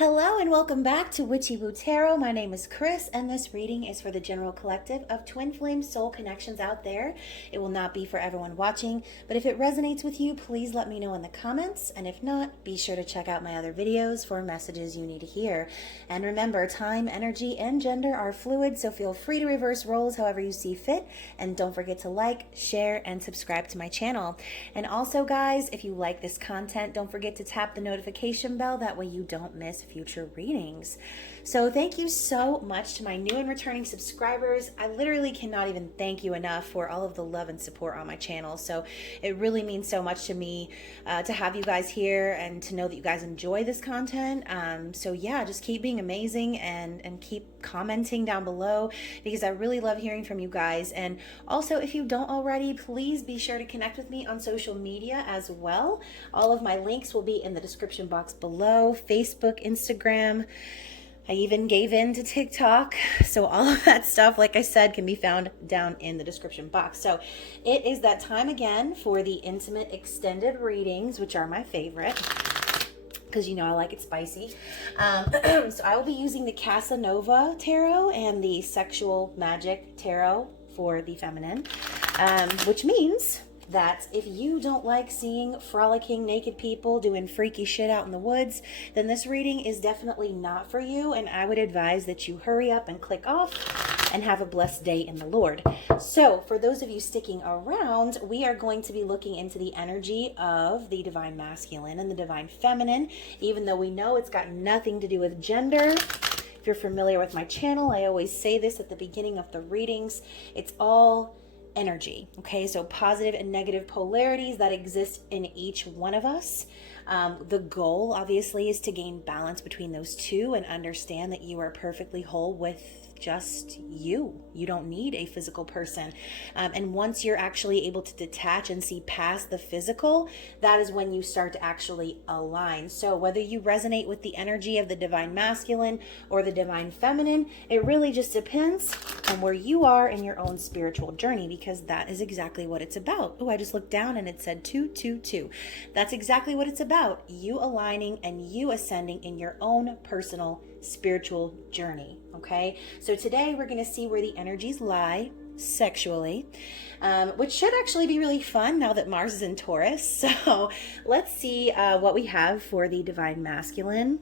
Hello and welcome back to Witchy-Woo Tarot. My name is Chris and this reading is for the general collective of twin flame soul connections out there. It will not be for everyone watching, but if it resonates with you, please let me know in the comments. And if not, be sure to check out my other videos for messages you need to hear. And remember, time, energy, and gender are fluid, so feel free to reverse roles however you see fit. And don't forget to like, share, and subscribe to my channel. And also, guys, if you like this content, don't forget to tap the notification bell. That way you don't miss future readings. So thank you so much to my new and returning subscribers. I literally cannot even thank you enough for all of the love and support on my channel. So it really means so much to me to have you guys here and to know that you guys enjoy this content. So yeah, just keep being amazing and keep commenting down below because I really love hearing from you guys. And also, if you don't already, please be sure to connect with me on social media as well. All of my links will be in the description box below: Facebook, Instagram. I even gave in to TikTok. So all of that stuff, like I said, can be found down in the description box. So it is that time again for the intimate extended readings, which are my favorite because you know I like it spicy. So I will be using the Casanova Tarot and the Sexual Magic Tarot for the feminine, which means that if you don't like seeing frolicking naked people doing freaky shit out in the woods, then this reading is definitely not for you, and I would advise that you hurry up and click off and have a blessed day in the Lord. So for those of you sticking around, we are going to be looking into the energy of the divine masculine and the divine feminine, even though we know it's got nothing to do with gender. If you're familiar with my channel, I always say this at the beginning of the readings. It's all energy, okay? So positive and negative polarities that exist in each one of us. The goal, obviously, is to gain balance between those two and understand that you are perfectly whole with just you. You don't need a physical person. And once you're actually able to detach and see past the physical, that is when you start to actually align. So whether you resonate with the energy of the divine masculine or the divine feminine, it really just depends on where you are in your own spiritual journey, because that is exactly what it's about. Oh, I just looked down and it said 222. That's exactly what it's about. You aligning and you ascending in your own personal spiritual journey. Okay, so today we're going to see where the energies lie sexually, which should actually be really fun now that Mars is in Taurus. So let's see what we have for the divine masculine.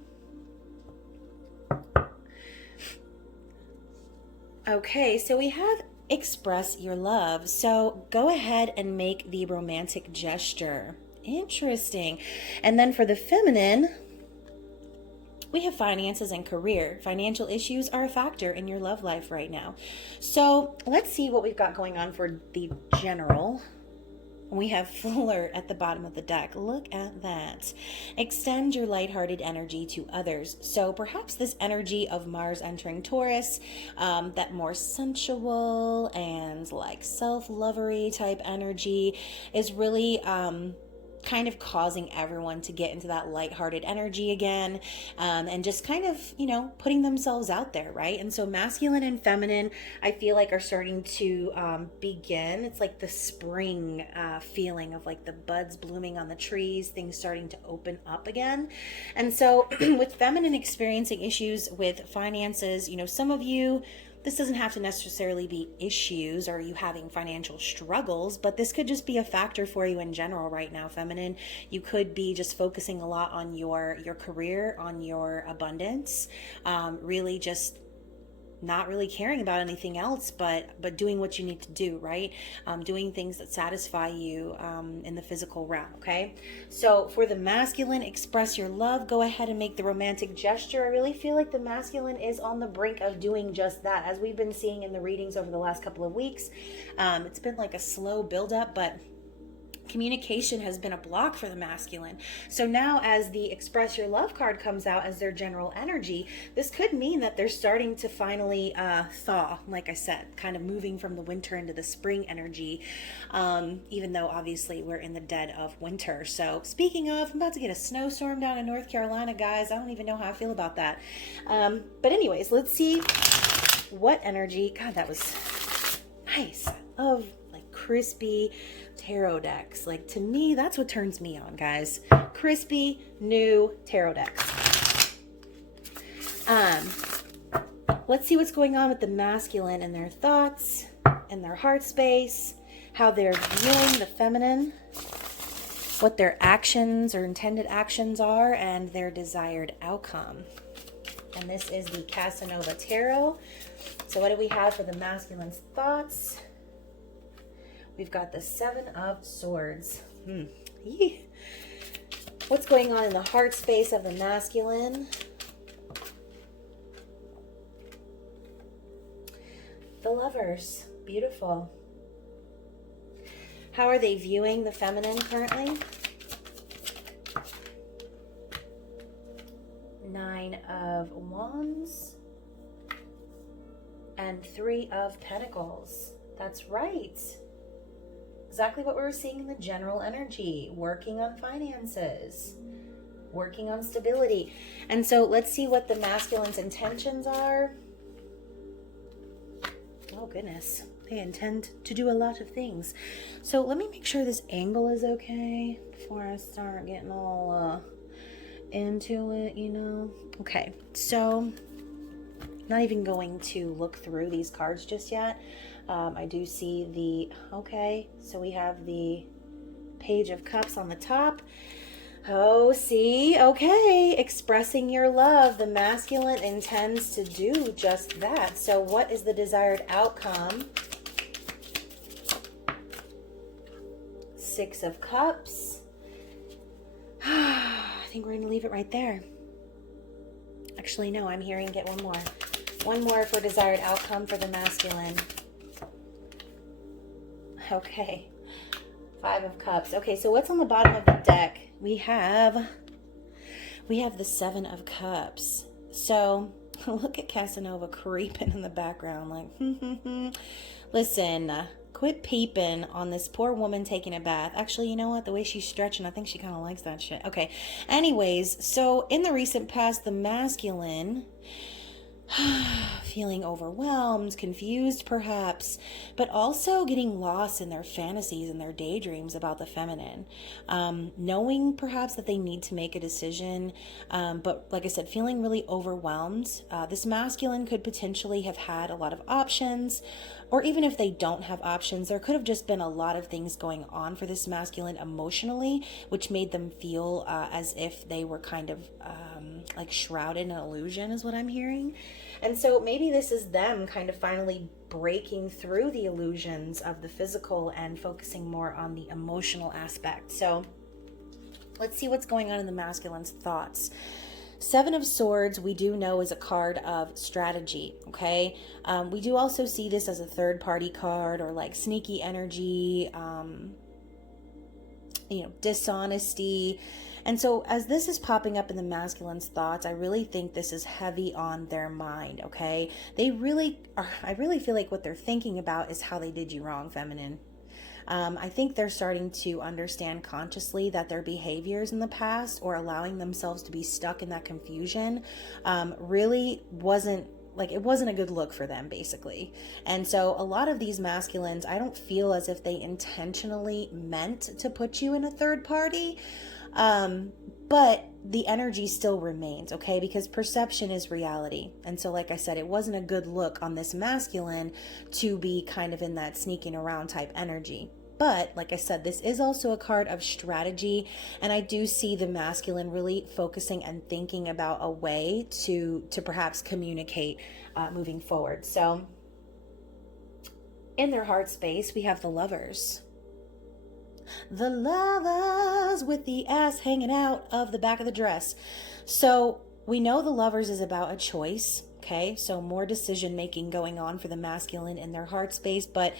Okay, so we have express your love. So go ahead and make the romantic gesture. Interesting. And then for the feminine, we have finances and career. Financial issues are a factor in your love life right now. So let's see what we've got going on for the general. We have flirt at the bottom of the deck. Look at that. Extend your lighthearted energy to others. So perhaps this energy of Mars entering Taurus, that more sensual and like self-lovery type energy is really kind of causing everyone to get into that lighthearted energy again, and just kind of, you know, putting themselves out there, right? And so masculine and feminine, I feel like, are starting to begin. It's like the spring feeling of like the buds blooming on the trees, things starting to open up again. And so with feminine experiencing issues with finances, you know, some of you, this doesn't have to necessarily be issues or you having financial struggles, but this could just be a factor for you in general right now, feminine. You could be just focusing a lot on your career, on your abundance, really just not really caring about anything else, but doing what you need to do, right? Doing things that satisfy you in the physical realm, okay? So for the masculine, express your love. Go ahead and make the romantic gesture. I really feel like the masculine is on the brink of doing just that. As we've been seeing in the readings over the last couple of weeks, it's been like a slow buildup, but communication has been a block for the masculine. So now as the express your love card comes out as their general energy, this could mean that they're starting to finally thaw, like I said, kind of moving from the winter into the spring energy, even though obviously we're in the dead of winter. So speaking of, I'm about to get a snowstorm down in North Carolina, guys. I don't even know how I feel about that. But anyways, let's see what energy. God, that was nice. I love like crispy tarot decks. Like, to me, that's what turns me on, guys. Crispy, new tarot decks. Um, let's see what's going on with the masculine and their thoughts and their heart space, how they're viewing the feminine, what their actions or intended actions are, and their desired outcome. And this is the Casanova Tarot. So what do we have for the masculine's thoughts? We've got the Seven of Swords. What's going on in the heart space of the masculine? The Lovers. Beautiful. How are they viewing the feminine currently? Nine of Wands and Three of Pentacles. That's right. Exactly what we were seeing in the general energy. Working on finances, working on stability. And so let's see what the masculine's intentions are. Oh goodness, they intend to do a lot of things. So let me make sure this angle is okay before I start getting all into it, you know. Okay, so not even going to look through these cards just yet. I do see so we have the Page of Cups on the top. Oh, see, okay, expressing your love. The masculine intends to do just that. So what is the desired outcome? Six of Cups. I think we're going to leave it right there. Actually, no, I'm hearing get one more. One more for desired outcome for the masculine. Okay. Five of Cups. Okay, so what's on the bottom of the deck? We have the Seven of Cups. So look at Casanova creeping in the background like, listen, quit peeping on this poor woman taking a bath. Actually, you know what? The way she's stretching, I think she kind of likes that shit. Okay. Anyways, so in the recent past, the masculine feeling overwhelmed, confused perhaps, but also getting lost in their fantasies and their daydreams about the feminine. Knowing perhaps that they need to make a decision, but like I said, feeling really overwhelmed. This masculine could potentially have had a lot of options, or even if they don't have options, there could have just been a lot of things going on for this masculine emotionally, which made them feel as if they were kind of like shrouded in an illusion is what I'm hearing. And so maybe this is them kind of finally breaking through the illusions of the physical and focusing more on the emotional aspect. So let's see what's going on in the masculine's thoughts. Seven of Swords, we do know, is a card of strategy, okay? We do also see this as a third-party card or like sneaky energy, dishonesty. And so as this is popping up in the masculine's thoughts, I really think this is heavy on their mind, okay? I really feel like what they're thinking about is how they did you wrong, feminine. I think they're starting to understand consciously that their behaviors in the past or allowing themselves to be stuck in that confusion really wasn't a good look for them, basically. And so a lot of these masculines, I don't feel as if they intentionally meant to put you in a third party, but the energy still remains, okay? Because perception is reality. And so, like I said, it wasn't a good look on this masculine to be kind of in that sneaking around type energy. But like I said, this is also a card of strategy, and I do see the masculine really focusing and thinking about a way to perhaps communicate moving forward. So in their heart space, we have the Lovers. The Lovers with the ass hanging out of the back of the dress. So we know the Lovers is about a choice, okay? So more decision making going on for the masculine in their heart space, but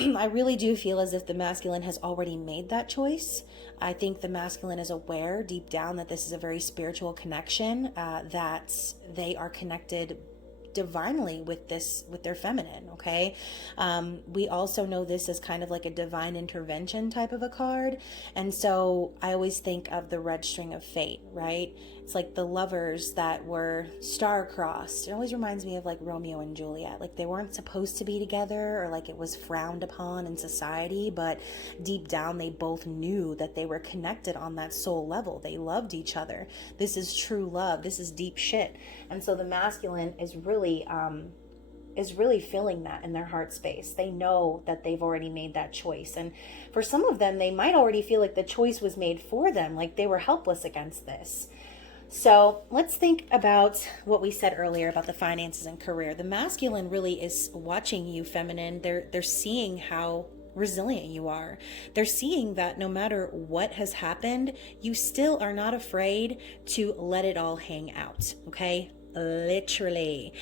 I really do feel as if the masculine has already made that choice. I think the masculine is aware deep down that this is a very spiritual connection, that they are connected divinely with their feminine, okay? We also know this as kind of like a divine intervention type of a card. And so I always think of the red string of fate, right? It's like the lovers that were star-crossed. It always reminds me of like Romeo and Juliet. Like they weren't supposed to be together, or like it was frowned upon in society, but deep down they both knew that they were connected on that soul level. They loved each other. This is true love. This is deep shit. And so the masculine is really feeling that in their heart space. They know that they've already made that choice. And for some of them, they might already feel like the choice was made for them, like they were helpless against this. So let's think about what we said earlier about the finances and career. The masculine really is watching you, feminine. They're seeing how resilient you are. They're seeing that no matter what has happened, you still are not afraid to let it all hang out, okay? Literally.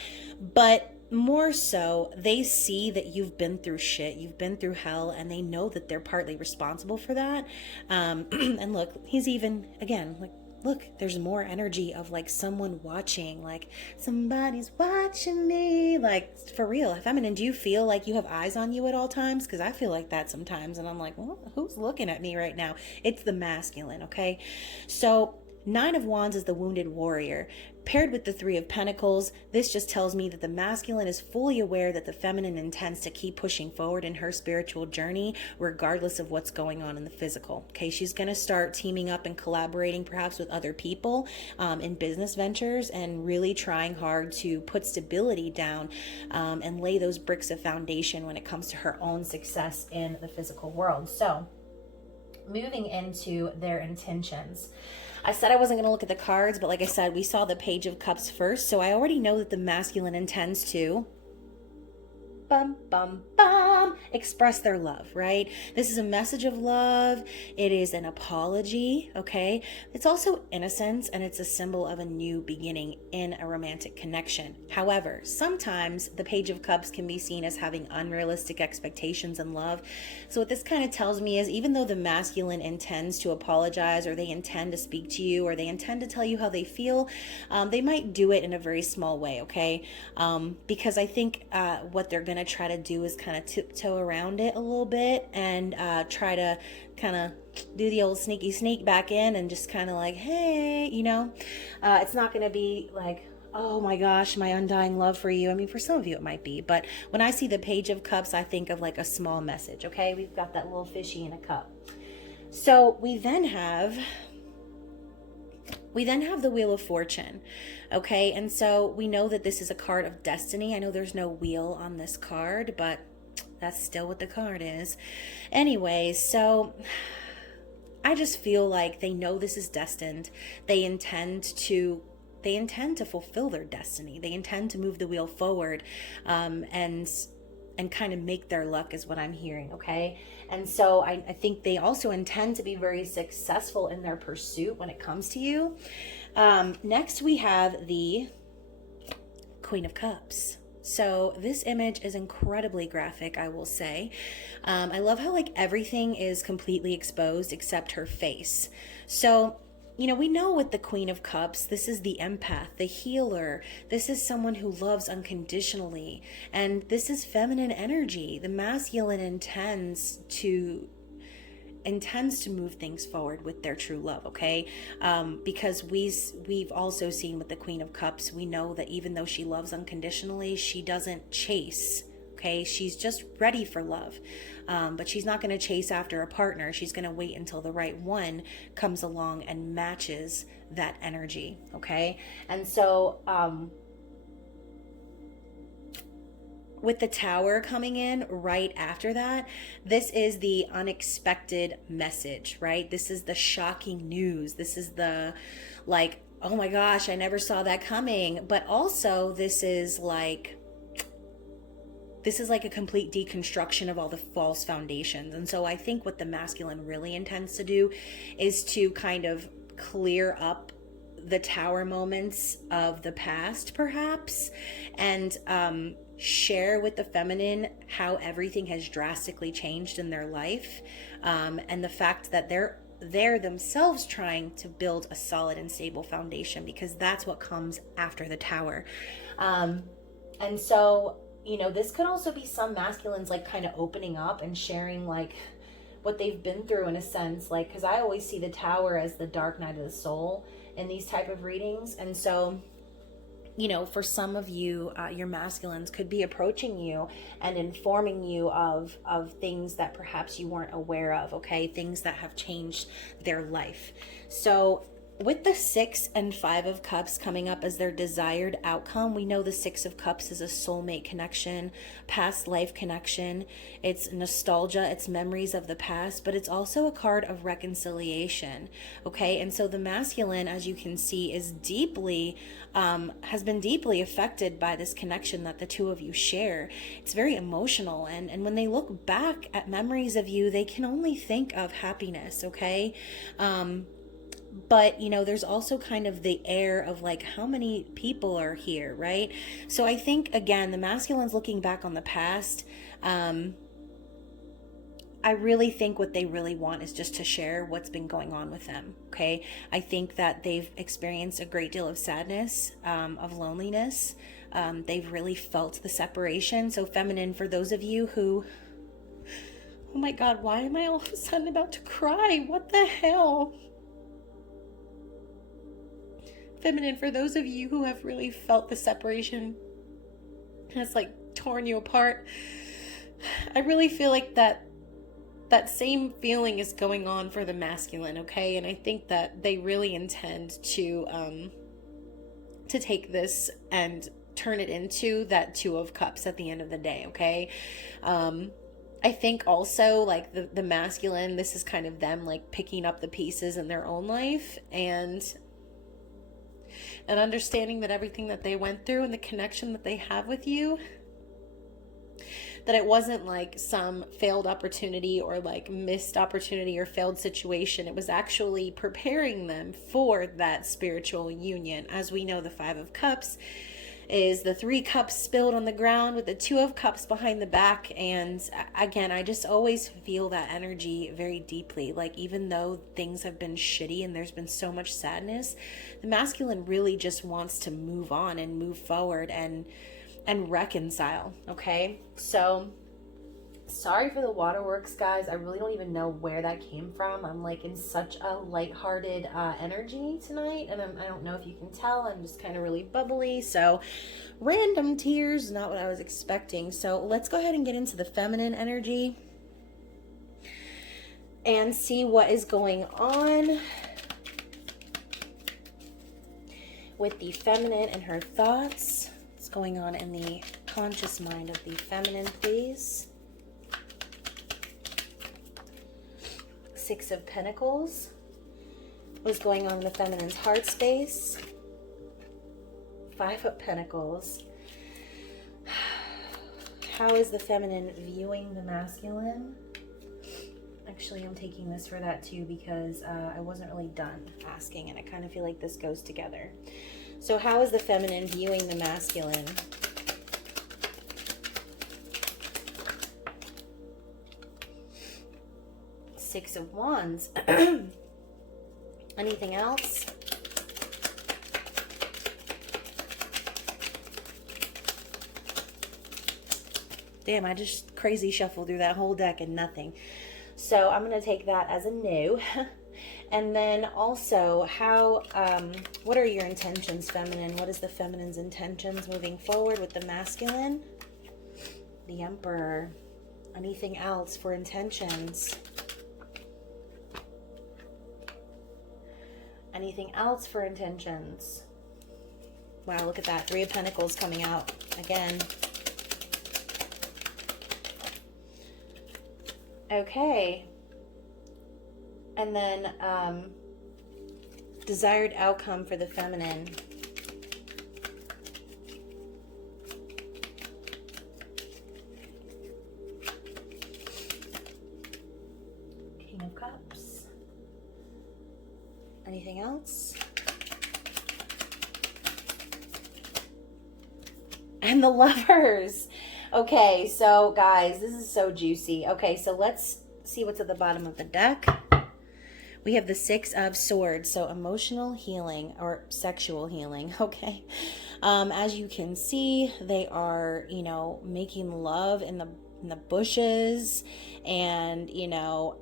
But more so, they see that you've been through shit, you've been through hell, and they know that they're partly responsible for that. And look, he's even, again, like, look, there's more energy of like someone watching, like somebody's watching me, like for real. Feminine, do you feel like you have eyes on you at all times? Because I feel like that sometimes, and I'm like, well, who's looking at me right now? It's the masculine, okay? So Nine of Wands is the wounded warrior. Paired with the Three of Pentacles, this just tells me that the masculine is fully aware that the feminine intends to keep pushing forward in her spiritual journey, regardless of what's going on in the physical. Okay, she's going to start teaming up and collaborating perhaps with other people in business ventures, and really trying hard to put stability down and lay those bricks of foundation when it comes to her own success in the physical world. So, moving into their intentions. I said I wasn't going to look at the cards, but like I said, we saw the Page of Cups first, so I already know that the masculine intends to express their love, right? This is a message of love. It is an apology, okay? It's also innocence, and it's a symbol of a new beginning in a romantic connection. However, sometimes the Page of Cups can be seen as having unrealistic expectations in love. So what this kind of tells me is, even though the masculine intends to apologize, or they intend to speak to you, or they intend to tell you how they feel, they might do it in a very small way, okay? Because I think what they're going to try to do is kind of tiptoe around it a little bit, and try to kind of do the old sneaky sneak back in, and just kind of like, hey, you know, it's not going to be like, oh my gosh, my undying love for you. I mean, for some of you it might be, but when I see the Page of Cups, I think of like a small message, okay? We've got that little fishy in a cup. So we then have the Wheel of Fortune, okay? And so we know that this is a card of destiny. I know there's no wheel on this card, but that's still what the card is. Anyway, so I just feel like they know this is destined. They intend to fulfill their destiny. They intend to move the wheel forward, and kind of make their luck, is what I'm hearing, okay? And so I think they also intend to be very successful in their pursuit when it comes to you. Next, we have the Queen of Cups. So this image is incredibly graphic, I will say. I love how like everything is completely exposed except her face. So, you know, we know with the Queen of Cups, this is the empath, the healer. This is someone who loves unconditionally. And this is feminine energy. The masculine intends to move things forward with their true love, okay? Because we've also seen with the Queen of Cups, we know that even though she loves unconditionally, she doesn't chase, okay? She's just ready for love. But she's not going to chase after a partner. She's going to wait until the right one comes along and matches that energy, okay? And so with the Tower coming in right after that, this is the unexpected message, right? This is the shocking news. This is the like, oh my gosh, I never saw that coming. But also this is like a complete deconstruction of all the false foundations. And so I think what the masculine really intends to do is to kind of clear up the Tower moments of the past, perhaps, and share with the feminine how everything has drastically changed in their life, and the fact that they're themselves trying to build a solid and stable foundation, because that's what comes after the Tower. And so, you know, this could also be some masculines like kind of opening up and sharing like what they've been through in a sense, like, because I always see the Tower as the dark night of the soul. in these type of readings. And so, you know, for some of you, your masculines could be approaching you and informing you of things that perhaps you weren't aware of, okay? Things that have changed their life. So with the 6 and 5 of Cups coming up as their desired outcome, we know the 6 of Cups is a soulmate connection, past life connection. It's nostalgia, it's memories of the past, but it's also a card of reconciliation, okay? And so the masculine, as you can see, is deeply, has been deeply affected by this connection that the two of you share. It's very emotional, and when they look back at memories of you, they can only think of happiness, okay? But, you know, there's also kind of the air of like, how many people are here, right? So I think, again, the masculine's looking back on the past. I really think what they really want is just to share what's been going on with them, okay? I think that they've experienced a great deal of sadness, of loneliness. They've really felt the separation. So feminine, for those of you who... Oh my God, why am I all of a sudden about to cry? What the hell? Feminine, for those of you who have really felt the separation, it's like torn you apart. I really feel like that same feeling is going on for the masculine, okay? And I think that they really intend to take this and turn it into that 2 of Cups at the end of the day, okay? I think also like the masculine, this is kind of them like picking up the pieces in their own life and understanding that everything that they went through and the connection that they have with you, that it wasn't like some failed opportunity or like missed opportunity or failed situation. It was actually preparing them for that spiritual union. As we know, the 5 of Cups is the 3 cups spilled on the ground with the 2 of Cups behind the back. And again, I just always feel that energy very deeply. Like, even though things have been shitty and there's been so much sadness, the masculine really just wants to move on and move forward and reconcile, okay? So sorry for the waterworks, guys. I really don't even know where that came from. I'm like in such a lighthearted energy tonight, and I don't know if you can tell. I'm just kind of really bubbly. So random tears, not what I was expecting. So let's go ahead and get into the feminine energy and see what is going on with the feminine and her thoughts. What's going on in the conscious mind of the feminine, please? 6 of Pentacles. What's going on in the feminine's heart space? 5 of Pentacles. How is the feminine viewing the masculine? Actually, I'm taking this for that too because I wasn't really done asking, and I kind of feel like this goes together. So how is the feminine viewing the masculine? Six of Wands. Anything else? Damn, I just crazy shuffled through that whole deck and nothing. So I'm going to take that as a no. And then also, how, what are your intentions, feminine? What is the feminine's intentions moving forward with the masculine? The Emperor. Anything else for intentions? Anything else for intentions? Wow, look at that. 3 of Pentacles coming out again. Okay. And then desired outcome for the feminine. King of Cups. Anything else? And the Lovers. Okay, so guys, this is so juicy. Okay, so let's see what's at the bottom of the deck. We have the 6 of Swords, so emotional healing or sexual healing, okay? As you can see, they are, you know, making love in in the bushes, and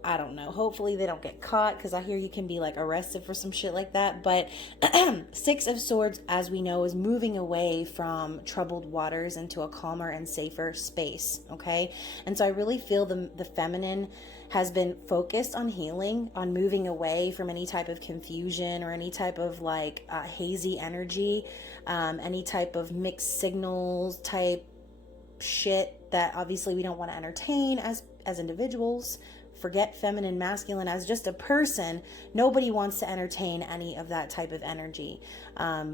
I don't know, hopefully they don't get caught, because I hear you can be like arrested for some shit like that. But Six of Swords, as we know, is moving away from troubled waters into a calmer and safer space. Okay, and so I really feel the feminine has been focused on healing, on moving away from any type of confusion or any type of like hazy energy, any type of mixed signals type shit that obviously we don't want to entertain as individuals. Forget feminine, masculine, as just a person. Nobody wants to entertain any of that type of energy.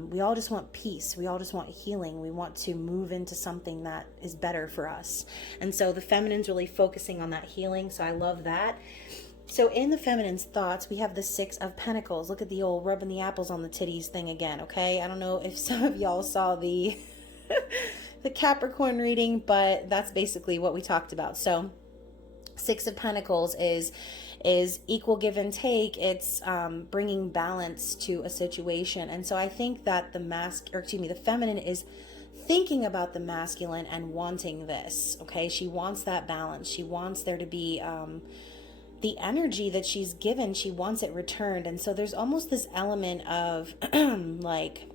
We all just want peace. We all just want healing. We want to move into something that is better for us. And so the feminine's really focusing on that healing. So I love that. So in the feminine's thoughts, we have the Six of Pentacles. Look at the old rubbing the apples on the titties thing again, okay? I don't know if some of y'all saw the the Capricorn reading, but that's basically what we talked about. So Six of Pentacles is equal give and take. It's bringing balance to a situation. And so I think that the feminine is thinking about the masculine and wanting this. Okay, she wants that balance. She wants there to be the energy that she's given. She wants it returned. And so there's almost this element of like,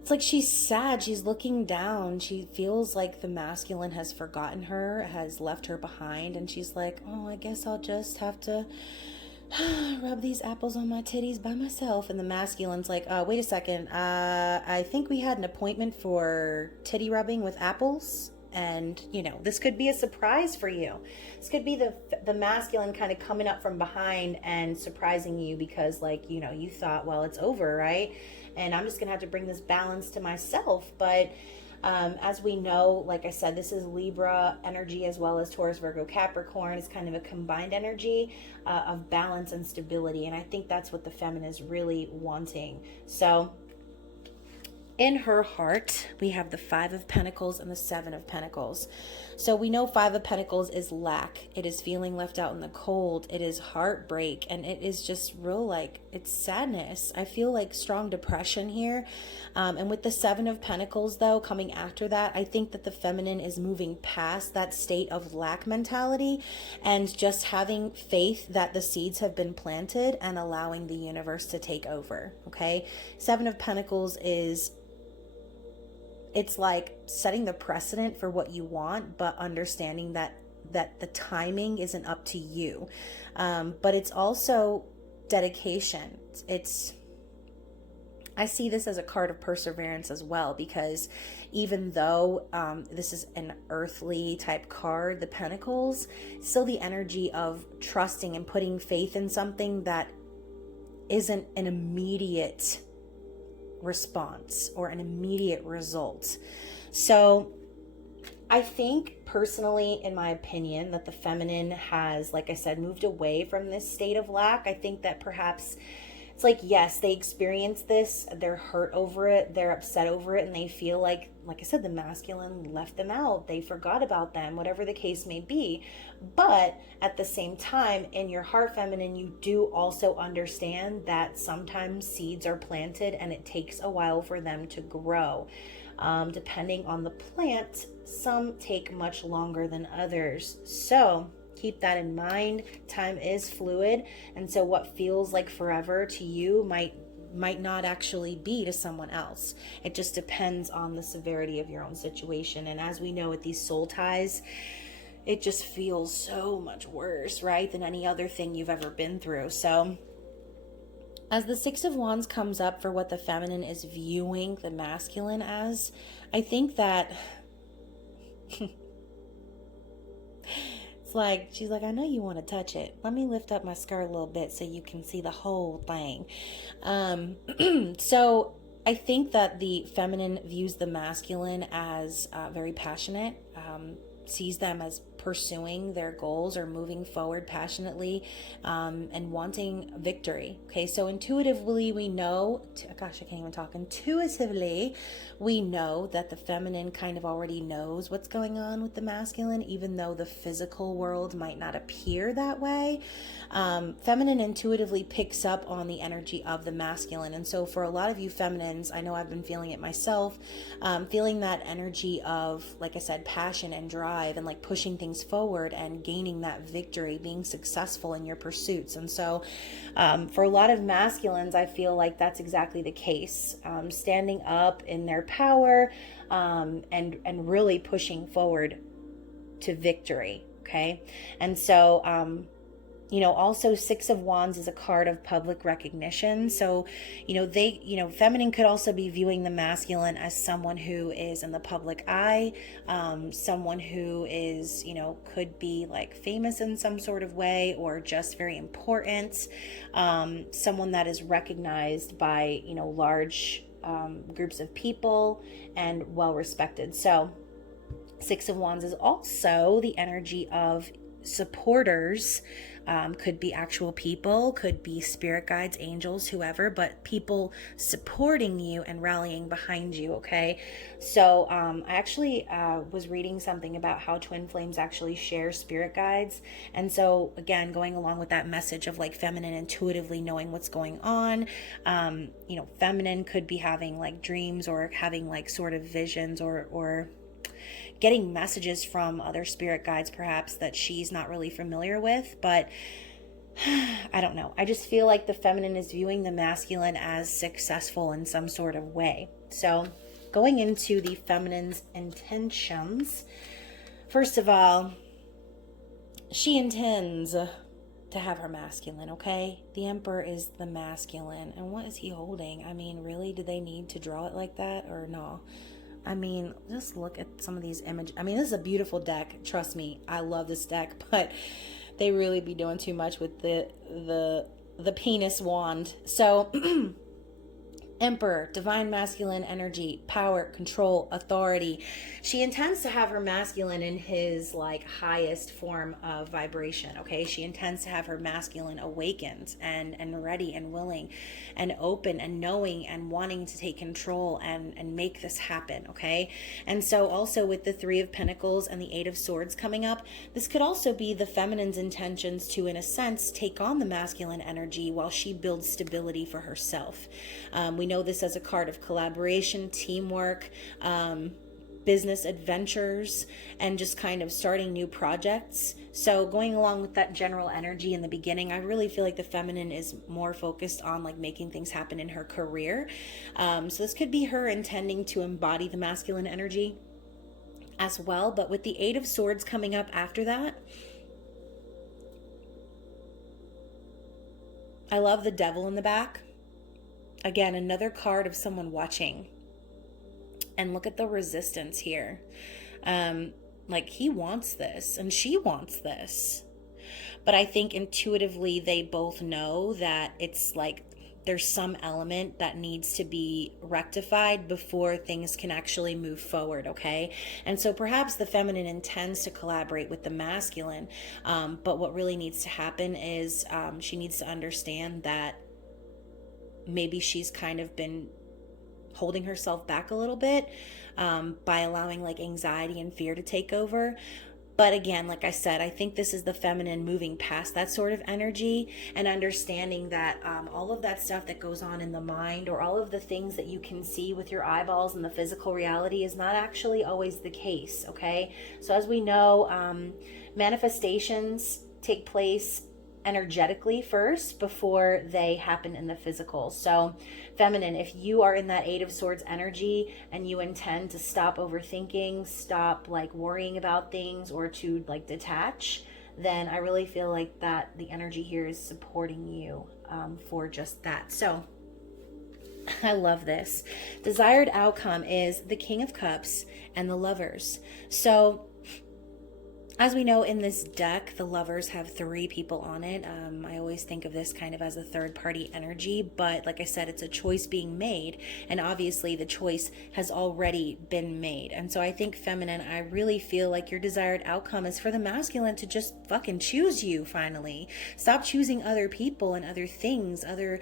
it's like she's sad, she's looking down, she feels like the masculine has forgotten her, has left her behind, and she's like, oh, I guess I'll just have to rub these apples on my titties by myself. And the masculine's like, wait a second, I think we had an appointment for titty rubbing with apples, and this could be a surprise for you. This could be the masculine kind of coming up from behind and surprising you, because like you thought, well, it's over, right? And I'm just gonna have to bring this balance to myself. But as we know, like I said, this is Libra energy as well as Taurus, Virgo, Capricorn. It's kind of a combined energy of balance and stability, and I think that's what the feminine is really wanting. So in her heart, we have the Five of Pentacles and the Seven of Pentacles. So we know Five of Pentacles is lack. It is feeling left out in the cold. It is heartbreak. And it is just real, like, it's sadness. I feel like strong depression here. And with the Seven of Pentacles, though, coming after that, I think that the feminine is moving past that state of lack mentality and just having faith that the seeds have been planted and allowing the universe to take over. Okay? Seven of Pentacles is, it's like setting the precedent for what you want, but understanding that the timing isn't up to you. But it's also dedication. I see this as a card of perseverance as well, because even though this is an earthly type card, the Pentacles, still the energy of trusting and putting faith in something that isn't an immediate response or an immediate result. So I think personally, in my opinion, that the feminine has, like I said, moved away from this state of lack. I think that perhaps it's like, yes, they experience this, they're hurt over it, they're upset over it, and they feel like I said, the masculine left them out, they forgot about them, whatever the case may be. But at the same time, in your heart, feminine, you do also understand that sometimes seeds are planted and it takes a while for them to grow. Depending on the plant, some take much longer than others. So keep that in mind. Time is fluid, and so what feels like forever to you might not actually be to someone else. It just depends on the severity of your own situation. And as we know, with these soul ties, it just feels so much worse, right, than any other thing you've ever been through. So as the Six of Wands comes up for what the feminine is viewing the masculine as, I think that like, she's like, I know you want to touch it. Let me lift up my skirt a little bit so you can see the whole thing. So I think that the feminine views the masculine as very passionate, sees them as pursuing their goals or moving forward passionately, and wanting victory. Okay, so intuitively we know, gosh, I can't even talk. Intuitively, we know that the feminine kind of already knows what's going on with the masculine, even though the physical world might not appear that way. Feminine intuitively picks up on the energy of the masculine. And so for a lot of you feminines, I know I've been feeling it myself, feeling that energy of, like I said, passion and drive and like pushing things forward and gaining that victory, being successful in your pursuits. And so for a lot of masculines, I feel like that's exactly the case, standing up in their power, and really pushing forward to victory. Okay. And so, also Six of Wands is a card of public recognition. So, feminine could also be viewing the masculine as someone who is in the public eye, someone who is, could be like famous in some sort of way, or just very important, someone that is recognized by, large groups of people and well respected. So Six of Wands is also the energy of supporters. Could be actual people, could be spirit guides, angels, whoever, but people supporting you and rallying behind you. Okay, so I actually was reading something about how twin flames actually share spirit guides. And so again, going along with that message of like feminine intuitively knowing what's going on, feminine could be having like dreams or having like sort of visions, or getting messages from other spirit guides perhaps that she's not really familiar with. But I don't know. I just feel like the feminine is viewing the masculine as successful in some sort of way. So going into the feminine's intentions, first of all, she intends to have her masculine, okay? The Emperor is the masculine. And what is he holding? I mean, really? Do they need to draw it like that or no? I mean, just look at some of these images. I mean, this is a beautiful deck. Trust me, I love this deck, but they really be doing too much with the penis wand. So Emperor, divine masculine energy, power, control, authority. She intends to have her masculine in his like highest form of vibration. Okay, she intends to have her masculine awakened and ready and willing and open and knowing and wanting to take control and make this happen. Okay, and so also with the Three of Pentacles and the Eight of Swords coming up, this could also be the feminine's intentions to, in a sense, take on the masculine energy while she builds stability for herself. We know this as a card of collaboration, teamwork, business adventures, and just kind of starting new projects. So going along with that general energy in the beginning, I really feel like the feminine is more focused on like making things happen in her career. So this could be her intending to embody the masculine energy as well. But with the Eight of Swords coming up after that, I love the Devil in the back. Again, another card of someone watching. And look at the resistance here. Like he wants this and she wants this. But I think intuitively they both know that it's like there's some element that needs to be rectified before things can actually move forward, okay? And so perhaps the feminine intends to collaborate with the masculine, but what really needs to happen is she needs to understand that maybe she's kind of been holding herself back a little bit by allowing like anxiety and fear to take over. But again, like I said, I think this is the feminine moving past that sort of energy and understanding that all of that stuff that goes on in the mind, or all of the things that you can see with your eyeballs and the physical reality, is not actually always the case, okay? So as we know, manifestations take place energetically first before they happen in the physical. So feminine, if you are in that Eight of Swords energy and you intend to stop overthinking, stop like worrying about things, or to like detach, then I really feel like that the energy here is supporting you for just that. So I love this. Desired outcome is the King of Cups and the Lovers. So As we know in this deck, the lovers have 3 people on it. I always think of this kind of as a third party energy, but like I said, it's a choice being made, and obviously the choice has already been made. And so I think, feminine, I really feel like your desired outcome is for the masculine to just fucking choose you finally. Stop choosing other people and other things, other,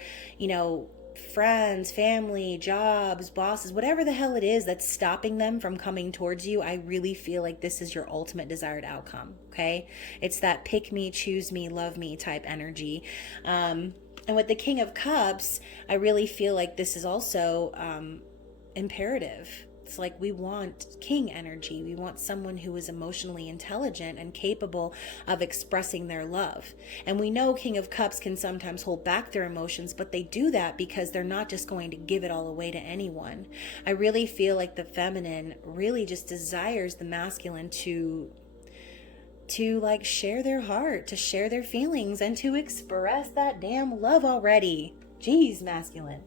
friends, family, jobs, bosses, whatever the hell it is that's stopping them from coming towards you. I really feel like this is your ultimate desired outcome, okay? It's that pick me, choose me, love me type energy. And with the King of Cups, I really feel like this is also imperative. It's like we want king energy. We want someone who is emotionally intelligent and capable of expressing their love. And we know King of Cups can sometimes hold back their emotions, but they do that because they're not just going to give it all away to anyone. I really feel like the feminine really just desires the masculine to like share their heart, to share their feelings, and to express that damn love already. Jeez, masculine.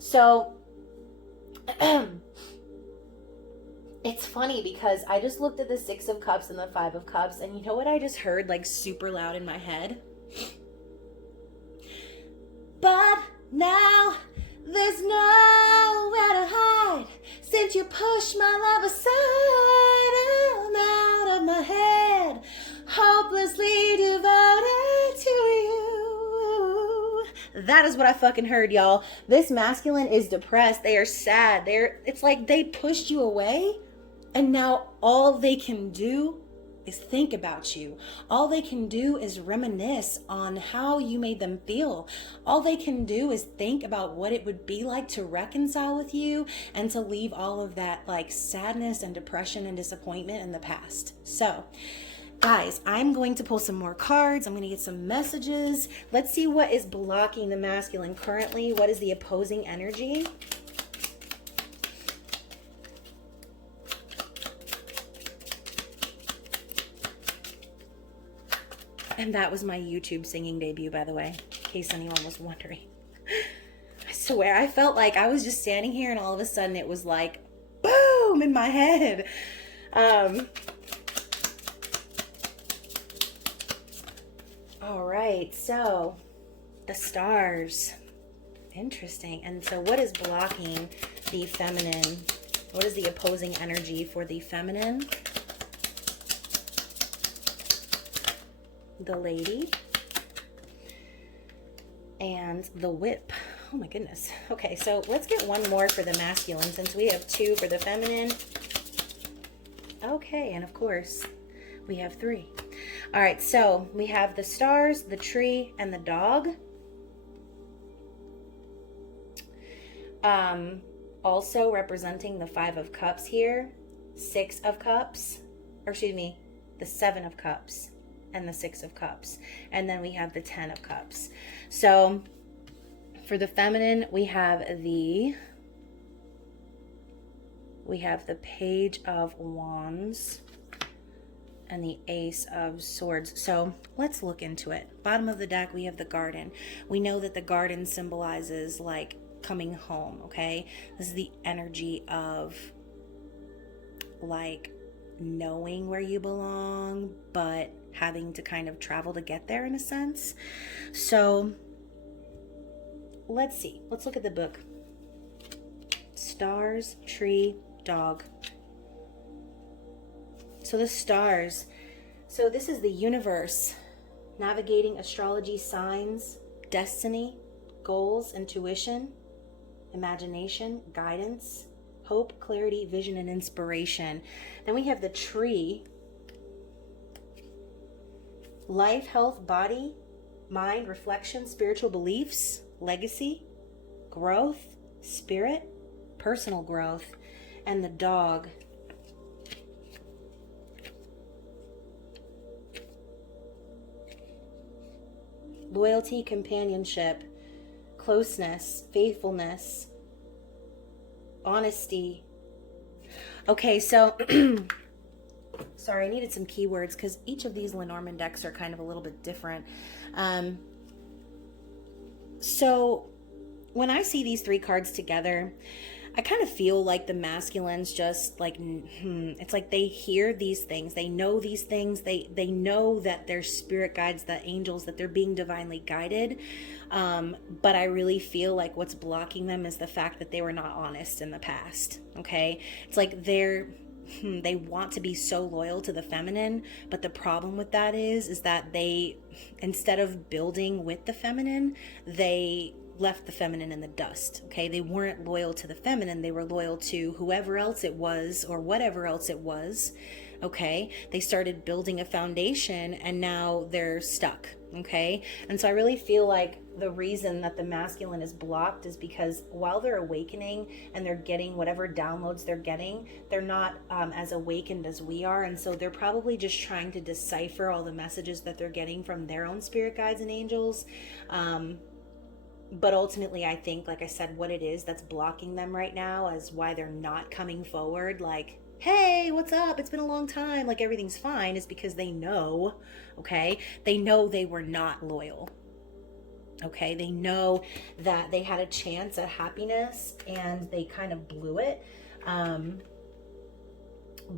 So it's funny because I just looked at the 6 of Cups and the 5 of Cups, and you know what I just heard like super loud in my head? But now there's nowhere to hide since you pushed my love aside. I'm out of my head, hopelessly devoted to you. That is what I fucking heard, y'all. This masculine is depressed. They are sad. It's like they pushed you away. And now all they can do is think about you. All they can do is reminisce on how you made them feel. All they can do is think about what it would be like to reconcile with you and to leave all of that like sadness and depression and disappointment in the past. So, guys, I'm going to pull some more cards. I'm going to get some messages. Let's see what is blocking the masculine currently. What is the opposing energy? And that was my YouTube singing debut, by the way, in case anyone was wondering. I swear, I felt like I was just standing here and all of a sudden it was like, boom, in my head. All right, so the stars. Interesting. And so what is blocking the feminine? What is the opposing energy for the feminine? The Lady and the Whip. Oh my goodness. Okay, so let's get one more for the masculine since we have 2 for the feminine. Okay, and of course we have 3. All right, so we have the stars, the tree, and the dog. Also representing the 5 of Cups here, 6 of Cups, or excuse me, the 7 of Cups. And the 6 of Cups, and then we have the 10 of Cups. So for the feminine, we have the Page of Wands and the Ace of Swords. So let's look into it. Bottom of the deck, we have the garden. We know that the garden symbolizes like coming home, okay? This is the energy of like knowing where you belong, but having to kind of travel to get there in a sense. So let's see. Let's look at the book. Stars, tree, dog. So the stars. So this is the universe navigating astrology, signs, destiny, goals, intuition, imagination, guidance, hope, clarity, vision, and inspiration. Then we have the tree. Life, health, body, mind, reflection, spiritual beliefs, legacy, growth, spirit, personal growth, and the dog. Loyalty, companionship, closeness, faithfulness, honesty. Okay, so sorry, I needed some keywords because each of these Lenormand decks are kind of a little bit different. So when I see these 3 cards together, I kind of feel like the masculines just like, it's like they hear these things, they know these things, they know that their spirit guides, the angels, that they're being divinely guided. But I really feel like what's blocking them is the fact that they were not honest in the past. Okay, it's like they want to be so loyal to the feminine, but the problem with that is that they, instead of building with the feminine, they left the feminine in the dust. Okay, they weren't loyal to the feminine, they were loyal to whoever else it was or whatever else it was. Okay, they started building a foundation and now they're stuck. Okay, and so I really feel like the reason that the masculine is blocked is because while they're awakening and they're getting whatever downloads they're getting, they're not as awakened as we are. And so they're probably just trying to decipher all the messages that they're getting from their own spirit guides and angels. But ultimately, I think, like I said, what it is that's blocking them right now is why they're not coming forward. Like, hey, what's up? It's been a long time. Like, everything's fine, is because they know, okay? They know they were not loyal. Okay, they know that they had a chance at happiness and they kind of blew it.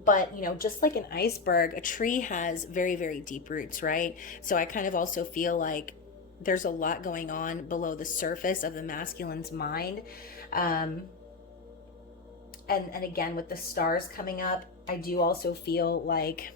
But, you know, just like an iceberg, a tree has very, very deep roots, right? So I kind of also feel like there's a lot going on below the surface of the masculine's mind. And again, with the stars coming up, I do also feel like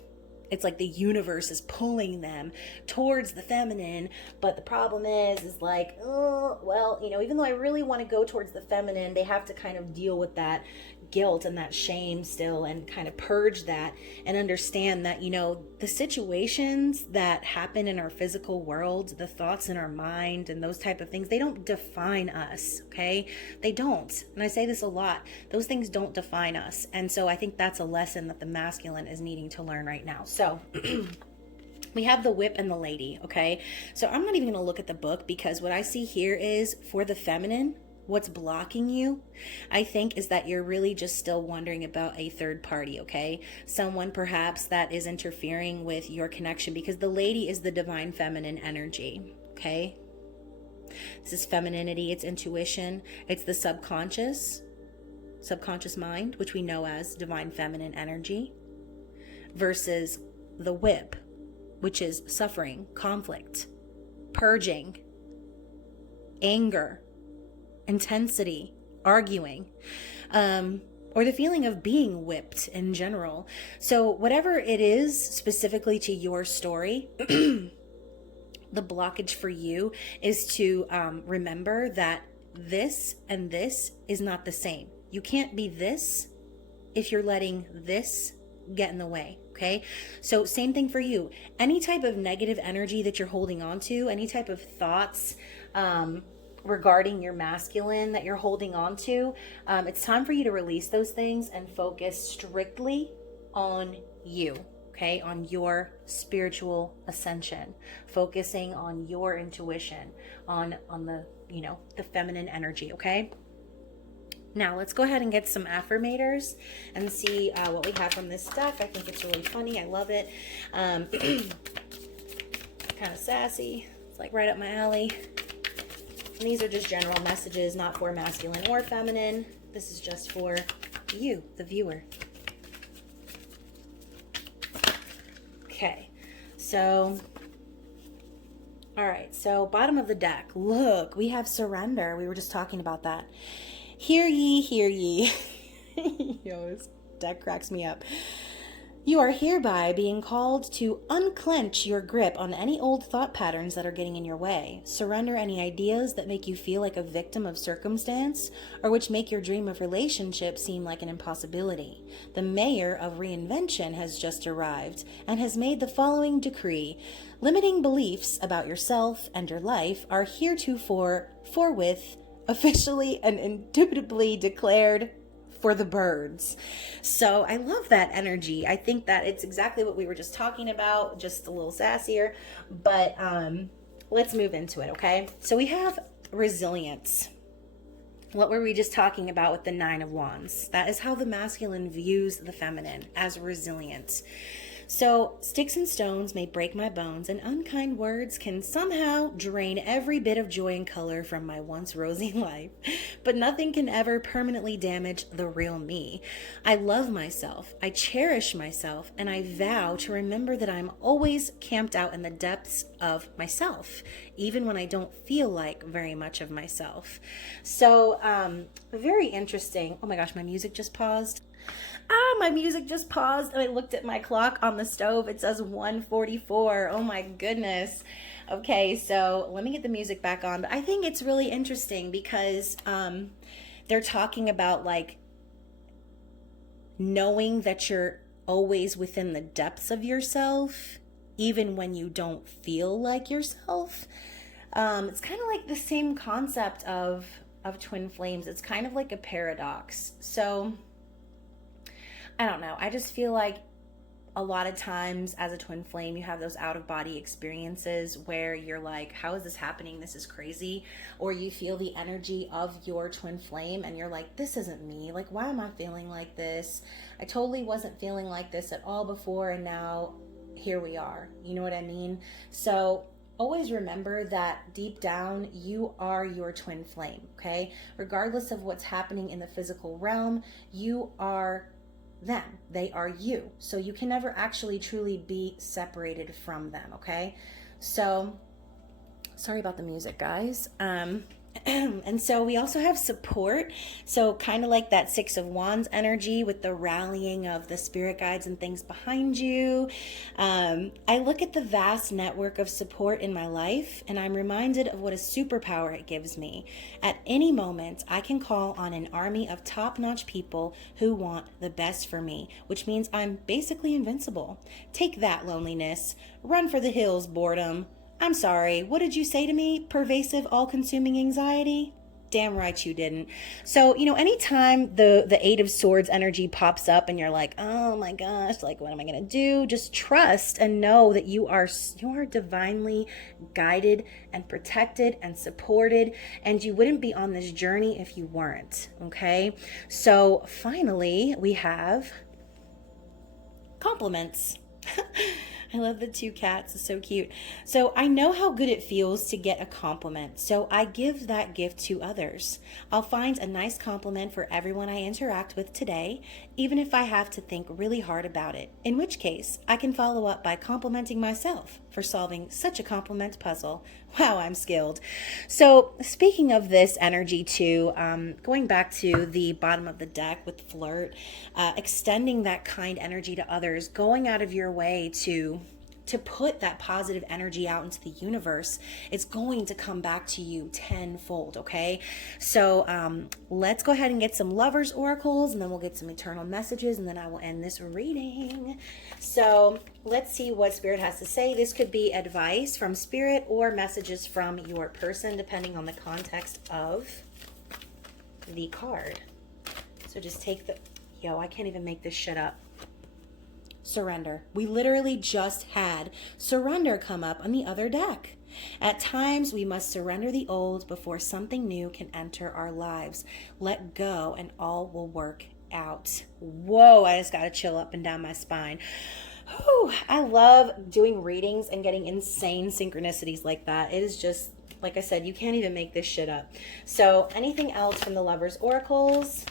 it's like the universe is pulling them towards the feminine. But the problem is like, oh, well, you know, even though I really want to go towards the feminine, they have to kind of deal with that guilt and that shame still and kind of purge that and understand that, you know, the situations that happen in our physical world, the thoughts in our mind and those type of things, they don't define us. Okay, they don't. And I say this a lot, those things don't define us. And so I think that's a lesson that the masculine is needing to learn right now. So we have the whip and the lady. Okay, so I'm not even going to look at the book, because what I see here is for the feminine, what's blocking you, I think, is that you're really just still wondering about a third party, okay? Someone perhaps that is interfering with your connection, because the lady is the divine feminine energy, okay? This is femininity, it's intuition, it's the subconscious mind, which we know as divine feminine energy, versus the whip, which is suffering, conflict, purging, anger, intensity, arguing, or the feeling of being whipped in general. So whatever it is specifically to your story, the blockage for you is to remember that this and this is not the same. You can't be this if you're letting this get in the way. Okay, so same thing for you. Any type of negative energy that you're holding on to, any type of thoughts regarding your masculine that you're holding on to, it's time for you to release those things and focus strictly on you. Okay, on your spiritual ascension, focusing on your intuition, on the, you know, the feminine energy. Okay, now let's go ahead and get some affirmators and see what we have from this deck. I think it's really funny. I love it. Kind of sassy. It's like right up my alley. And these are just general messages, not for masculine or feminine. This is just for you, the viewer. Okay, so, all right, so bottom of the deck, look, we have surrender. We were just talking about that. Hear ye, hear ye. Yo, this deck cracks me up. You are hereby being called to unclench your grip on any old thought patterns that are getting in your way. Surrender any ideas that make you feel like a victim of circumstance or which make your dream of relationship seem like an impossibility. The mayor of reinvention has just arrived and has made the following decree. Limiting beliefs about yourself and your life are heretofore forthwith officially and indubitably declared for the birds. So I love that energy. I think that it's exactly what we were just talking about, just a little sassier, but let's move into it. Okay, so we have resilience. What were we just talking about with the 9 of Wands? That is how the masculine views the feminine, as resilient. So, sticks and stones may break my bones, and unkind words can somehow drain every bit of joy and color from my once rosy life. But nothing can ever permanently damage the real me. I love myself, I cherish myself, and I vow to remember that I'm always camped out in the depths of myself, even when I don't feel like very much of myself. So, very interesting. Oh my gosh, my music just paused. My music just paused, and I looked at my clock on the stove. It says 1:44. Oh my goodness. Okay, so let me get the music back on. But I think it's really interesting because they're talking about like knowing that you're always within the depths of yourself, even when you don't feel like yourself. It's kind of like the same concept of twin flames. It's kind of like a paradox. So I don't know. I just feel like a lot of times as a twin flame, you have those out of body experiences where you're like, how is this happening? This is crazy. Or you feel the energy of your twin flame and you're like, this isn't me. Like, why am I feeling like this? I totally wasn't feeling like this at all before. And now here we are. You know what I mean? So always remember that deep down, you are your twin flame. Okay. Regardless of what's happening in the physical realm, you are them. They are you. So you can never actually truly be separated from them, okay? So, sorry about the music, guys. And so we also have support. So kind of like that Six of Wands energy with the rallying of the spirit guides and things behind you. I look at the vast network of support in my life and I'm reminded of what a superpower it gives me. At any moment, I can call on an army of top-notch people who want the best for me, which means I'm basically invincible. Take that, loneliness. Run for the hills, boredom. I'm sorry, what did you say to me? Pervasive, all-consuming anxiety? Damn right you didn't. So, anytime the Eight of Swords energy pops up and you're like, oh my gosh, like what am I going to do? Just trust and know that you are divinely guided and protected and supported, and you wouldn't be on this journey if you weren't, okay? So finally, we have compliments. I love the two cats. It's so cute. So I know how good it feels to get a compliment. So I give that gift to others. I'll find a nice compliment for everyone I interact with today, even if I have to think really hard about it. In which case, I can follow up by complimenting myself for solving such a compliment puzzle. Wow, I'm skilled. So speaking of this energy too, going back to the bottom of the deck with flirt, extending that kind energy to others, going out of your way to put that positive energy out into the universe, it's going to come back to you tenfold, okay? So let's go ahead and get some lovers oracles, and then we'll get some eternal messages, and then I will end this reading. So let's see what Spirit has to say. This could be advice from Spirit or messages from your person, depending on the context of the card. So just take the... Yo, I can't even make this shit up. Surrender. We literally just had surrender come up on the other deck. At times, we must surrender the old before something new can enter our lives. Let go and all will work out. Whoa, I just got to chill up and down my spine. Whew, I love doing readings and getting insane synchronicities like that. It is just, like I said, you can't even make this shit up. So anything else from the Lovers Oracles?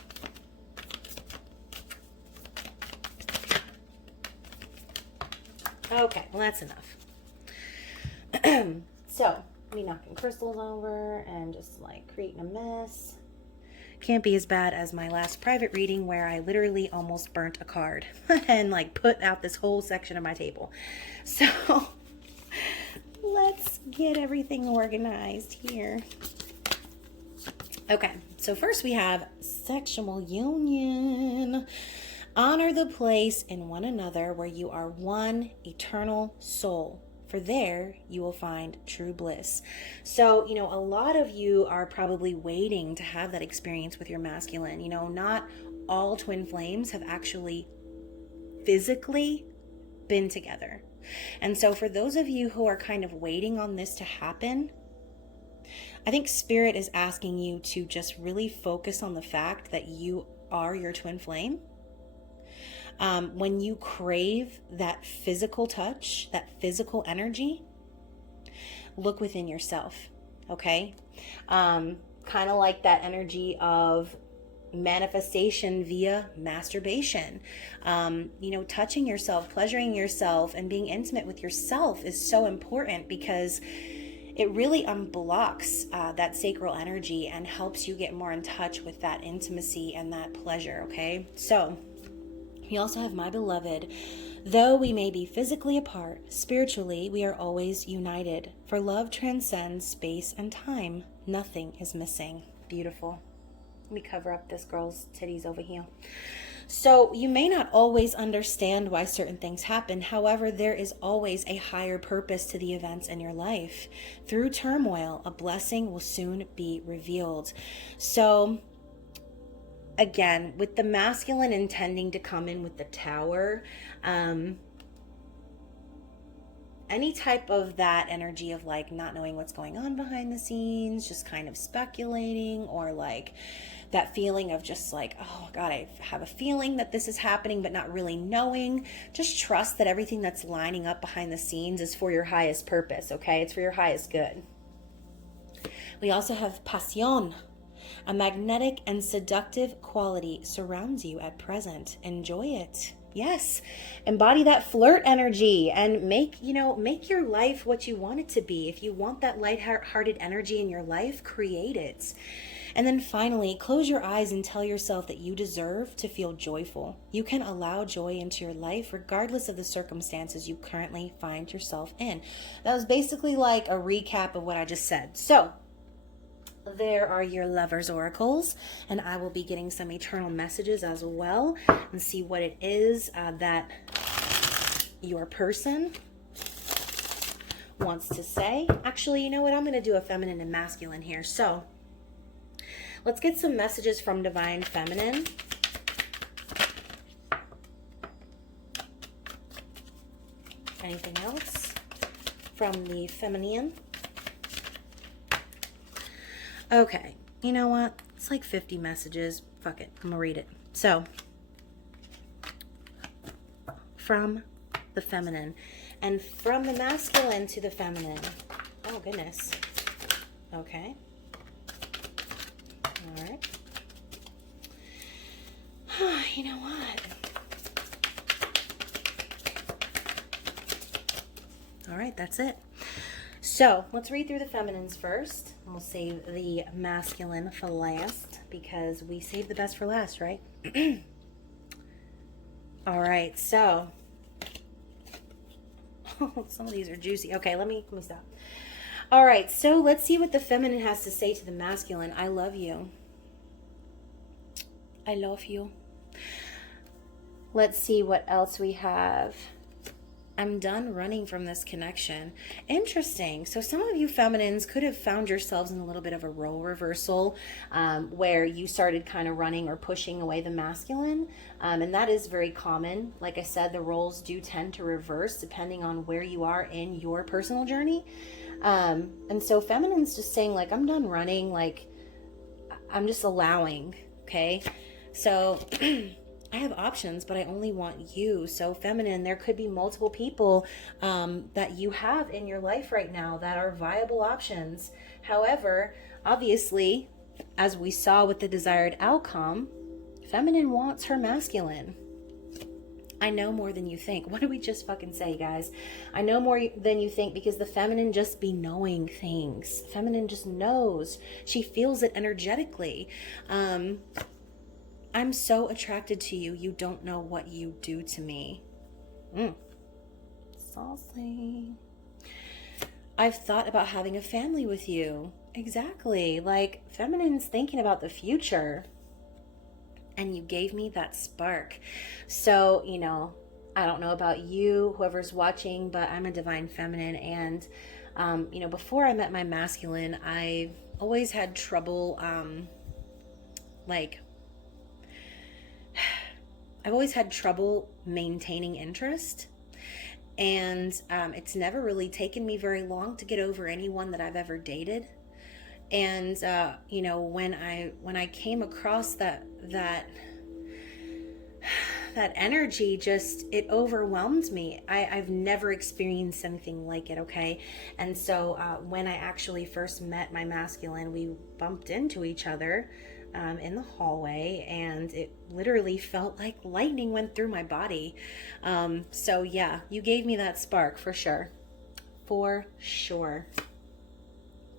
Okay, well, that's enough. So, me knocking crystals over and just like creating a mess. Can't be as bad as my last private reading where I literally almost burnt a card and like put out this whole section of my table. So, let's get everything organized here. Okay, so first we have sexual union. Honor the place in one another where you are one eternal soul, for there you will find true bliss. So, a lot of you are probably waiting to have that experience with your masculine. Not all twin flames have actually physically been together. And so for those of you who are kind of waiting on this to happen, I think Spirit is asking you to just really focus on the fact that you are your twin flame. When you crave that physical touch, that physical energy, look within yourself, okay? Kind of like that energy of manifestation via masturbation. Touching yourself, pleasuring yourself, and being intimate with yourself is so important because it really unblocks that sacral energy and helps you get more in touch with that intimacy and that pleasure, okay? So, we also have my beloved. Though we may be physically apart, spiritually we are always united. For love transcends space and time. Nothing is missing. Beautiful. Let me cover up this girl's titties over here. So you may not always understand why certain things happen. However, there is always a higher purpose to the events in your life. Through turmoil, a blessing will soon be revealed. So again, with the masculine intending to come in with the Tower, any type of that energy of like not knowing what's going on behind the scenes, just kind of speculating, or like that feeling of just like, oh God, I have a feeling that this is happening, but not really knowing. Just trust that everything that's lining up behind the scenes is for your highest purpose, okay? It's for your highest good. We also have pasión. A magnetic and seductive quality surrounds you at present. Enjoy it. Yes, embody that flirt energy and make your life what you want it to be. If you want that lighthearted energy in your life, create it. And then finally, close your eyes and tell yourself that you deserve to feel joyful. You can allow joy into your life regardless of the circumstances you currently find yourself in. That was basically like a recap of what I just said. So, there are your lovers oracles, and I will be getting some eternal messages as well and see what it is that your person wants to say. Actually, you know what? I'm going to do a feminine and masculine here. So let's get some messages from Divine Feminine. Anything else from the feminine? Okay, you know what? It's like 50 messages. Fuck it, I'm gonna read it. So, from the feminine, and from the masculine to the feminine. Oh, goodness. Okay. All right. You know what? All right, that's it. So let's read through the feminines first. We'll save the masculine for last because we save the best for last, right? All right, so some of these are juicy. Okay, let me stop. All right, so let's see what the feminine has to say to the masculine. I love you. I love you. Let's see what else we have. I'm done running from this connection. Interesting. So some of you feminines could have found yourselves in a little bit of a role reversal where you started kind of running or pushing away the masculine. And that is very common. Like I said, the roles do tend to reverse depending on where you are in your personal journey. And so feminine's just saying like, I'm done running. Like I'm just allowing. Okay. So I have options, but I only want you. So feminine, there could be multiple people that you have in your life right now that are viable options. However, obviously, as we saw with the desired outcome, feminine wants her masculine. I know more than you think. What did we just fucking say, guys? I know more than you think because the feminine just be knowing things. Feminine just knows. She feels it energetically. I'm so attracted to you. You don't know what you do to me. Saucy. I've thought about having a family with you. Exactly. Like feminine's thinking about the future. And you gave me that spark. So, you know, I don't know about you, whoever's watching, but I'm a divine feminine. And, you know, before I met my masculine, I've always had trouble, I've always had trouble maintaining interest, and it's never really taken me very long to get over anyone that I've ever dated. And you know, when I came across that that energy just, it overwhelmed me. I've never experienced anything like it, okay? And so when I actually first met my masculine, we bumped into each other in the hallway, and it literally felt like lightning went through my body. So yeah, you gave me that spark for sure. For sure.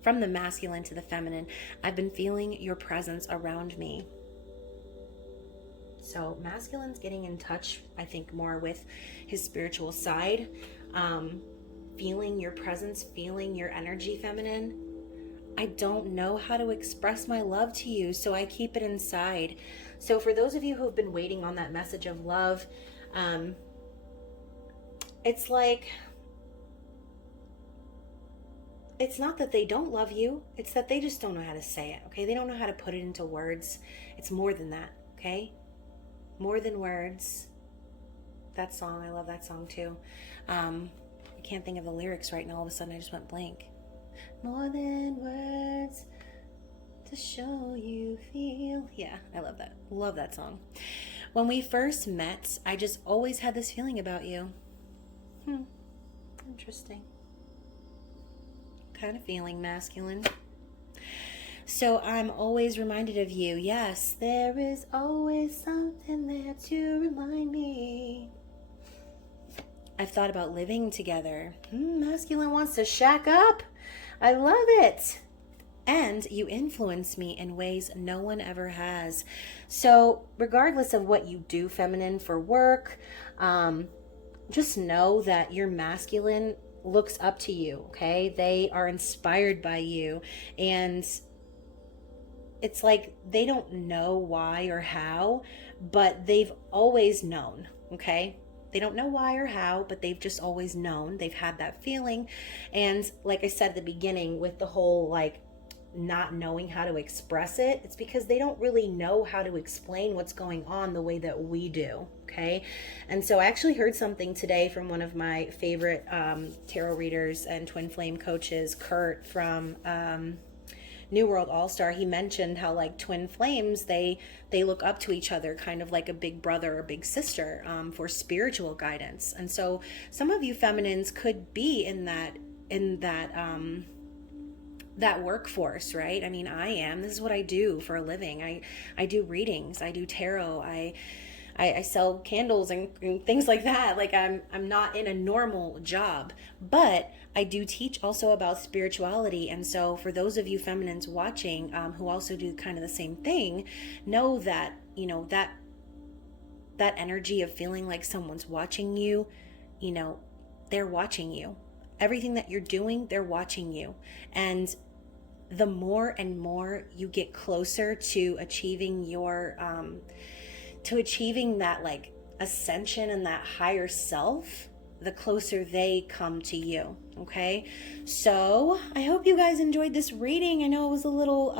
From the masculine to the feminine, I've been feeling your presence around me. So masculine's getting in touch, I think, more with his spiritual side. Feeling your presence, feeling your energy, feminine. I don't know how to express my love to you, so I keep it inside. So for those of you who have been waiting on that message of love, it's like, it's not that they don't love you, it's that they just don't know how to say it, okay? They don't know how to put it into words. It's more than that, okay? More than words. That song, I love that song too. I can't think of the lyrics right now. All of a sudden I just went blank. More than words to show you feel. Yeah, I love that. Love that song. When we first met, I just always had this feeling about you. Interesting. Kind of feeling masculine. So I'm always reminded of you. Yes, there is always something there to remind me. I've thought about living together. Masculine wants to shack up. I love it. And you influence me in ways no one ever has. So regardless of what you do, feminine, for work, just know that your masculine looks up to you, okay? They are inspired by you. And it's like they don't know why or how, but they've always known, okay? They don't know why or how, but they've just always known. They've had that feeling. And like I said at the beginning, with the whole like not knowing how to express it, it's because they don't really know how to explain what's going on the way that we do, okay? And so I actually heard something today from one of my favorite tarot readers and twin flame coaches, Kurt from New World All-Star. He mentioned how like twin flames, they look up to each other kind of like a big brother or big sister for spiritual guidance. And so some of you feminines could be in that workforce, right? I mean, I am. This is what I do for a living. I do readings, I do tarot, I sell candles and things like that. Like I'm not in a normal job, but I do teach also about spirituality. And so for those of you feminines watching who also do kind of the same thing, know that, you know, that energy of feeling like someone's watching you, you know, they're watching you. Everything that you're doing, they're watching you. And the more and more you get closer to achieving your that like ascension and that higher self, the closer they come to you, okay? So I hope you guys enjoyed this reading. I know it was a little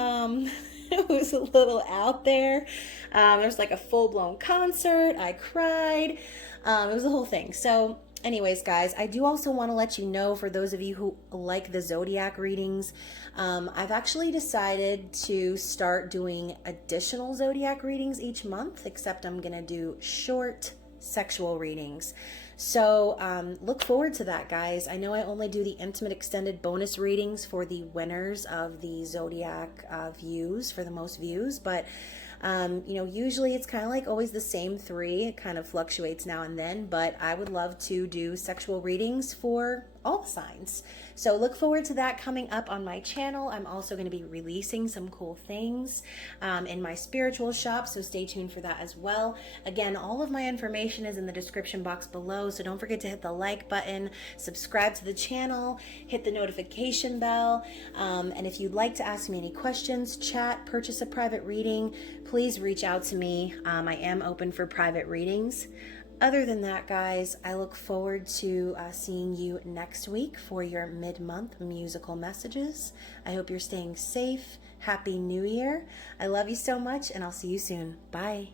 it was a little out there. There was like a full-blown concert. I cried. It was the whole thing. So anyways, guys, I do also want to let you know, for those of you who like the zodiac readings, I've actually decided to start doing additional zodiac readings each month, except I'm going to do short sexual readings. So look forward to that, guys. I know I only do the intimate extended bonus readings for the winners of the zodiac views, for the most views, but you know, usually it's kind of like always the same three. It kind of fluctuates now and then, but I would love to do sexual readings for all the signs. So look forward to that coming up on my channel. I'm also going to be releasing some cool things in my spiritual shop, so stay tuned for that as well. Again, all of my information is in the description box below, so don't forget to hit the like button, subscribe to the channel, hit the notification bell, and if you'd like to ask me any questions, chat, purchase a private reading, please reach out to me. I am open for private readings. Other than that, guys, I look forward to seeing you next week for your mid-month musical messages. I hope you're staying safe. Happy New Year. I love you so much, and I'll see you soon. Bye.